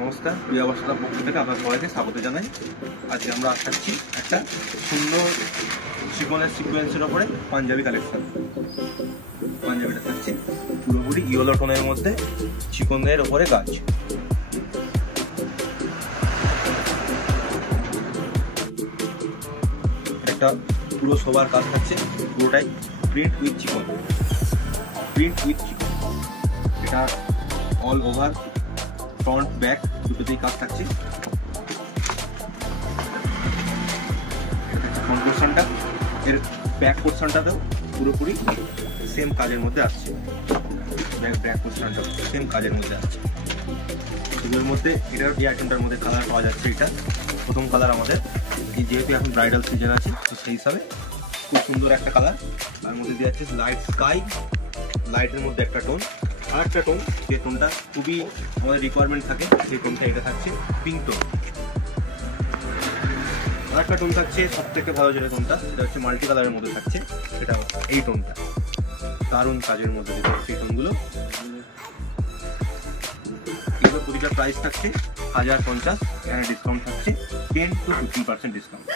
নমস্কার, প্রিয়া বসতার পক্ষ থেকে আপনার সবাইকে স্বাগত জানাই। আজকে আমরা আসাচ্ছি একটা সুন্দর চিকনের সিকোয়েন্সের ওপরে পাঞ্জাবি কালেকশন। পাঞ্জাবিটা থাকছে পুরোপুরি ইয়েলো টোনের মধ্যে চিকনের ওপরে গাছ। একটা পুরো সবার কাজ থাকছে, পুরোটাই প্রিন্ট উইথ চিকন। এটা অল ওভার ফ্রন্ট ব্যাক দুটোতেই কাজ থাকছে। ফ্রন্ট পোর্শনটা এর ব্যাক পোর্শনটাতেও পুরোপুরি সেম কাজের মধ্যে আসছে। ব্যাক পোর্শনটা সেম কাজের মধ্যে আসছে। এগুলোর মধ্যে এটার এই আইটেমটার মধ্যে কালার পাওয়া যাচ্ছে। এটা প্রথম কালার আমাদের, যেহেতু এখন ব্রাইডাল সিজন আছে তো সেই হিসাবে খুব সুন্দর একটা কালার। তার মধ্যে দেওয়া আছে লাইট স্কাই, লাইটের মধ্যে একটা টোন, আর একটা টোন যে টোনটা খুবই আমাদের রিকোয়ারমেন্ট থাকে সেই টোনটা এটা থাকছে পিঙ্ক টোন। আর একটা টোন থাকছে সব থেকে ভালো যেটা টোনটা সেটা হচ্ছে মাল্টি কালারের মধ্যে থাকছে, সেটা এই টোনটা দারুণ কাজের মধ্যে সেই টোনগুলো। এগুলো প্রতিটা প্রাইস থাকছে 1050, এখানে ডিসকাউন্ট থাকছে 10 to 15% ডিসকাউন্ট।